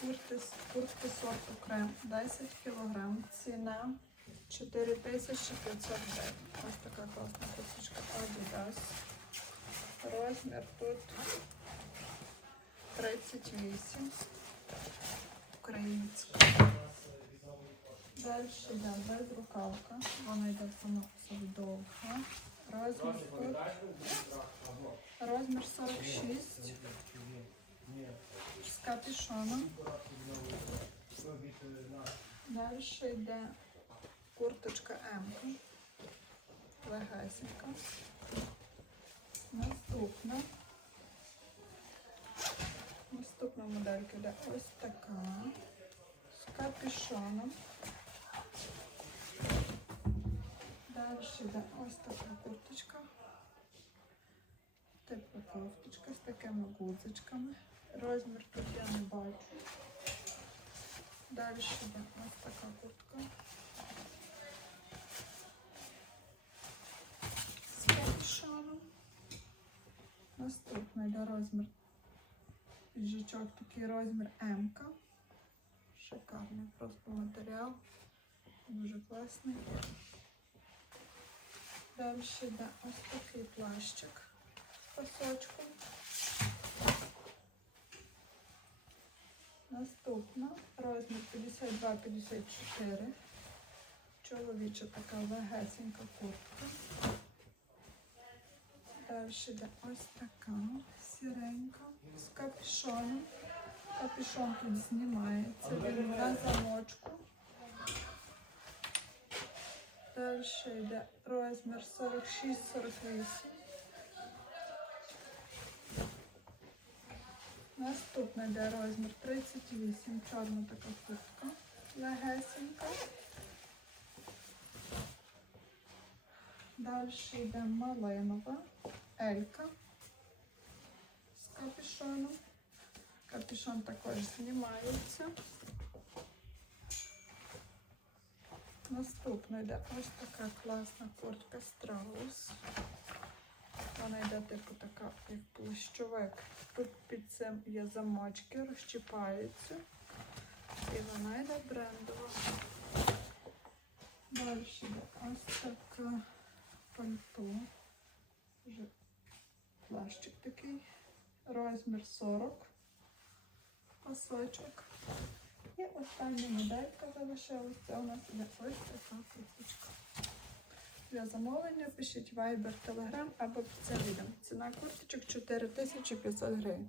Куртки, куртки сорту крем 10 кг. Ціна 4500 гривень. Ось така класна курточка Adidas. Розмір тут 38. Українська. Далі йде безрукавка. Вона йде сама собі довга. Розмір тут. Розмір 46 з капюшоном. Далі йде курточка М. Легесенька. Наступна. Наступна моделька йде ось така. З капюшоном. Далі йде ось така курточка. Типу кофточка з такими гудзичками. Розмір тут я не бачу. Далі йде ось така куртка. З капюшоном. Наступний йде розмір. Піджачок такий розмір М. -ка. Шикарний просто матеріал. Дуже класний. Далі йде ось такий плащик пасочком. Наступна розмір 52-54. Чоловіча така легесенька куртка. Далі йде ось така сіренька з капюшоном. Капюшон тут знімається, він на замочку. Далі йде розмір 46-48. Наступний йде розмір 38, чорна така куртка, легесенька. Далі йде малинова, елька з капюшоном. Капюшон також знімається. Наступна йде ось така класна куртка страус. Вона йде типу така як плащовик. Тут під цим є замочки, розчіпаються. І вона йде брендова. Далі йде ось така пальто. Вже плащик такий. Розмір 40. Пасочок. І остання моделька залишилася. У нас іде ось така курточка. Для замовлення пишіть Viber, Telegram або під це відео. Ціна курточок 4500 гривень.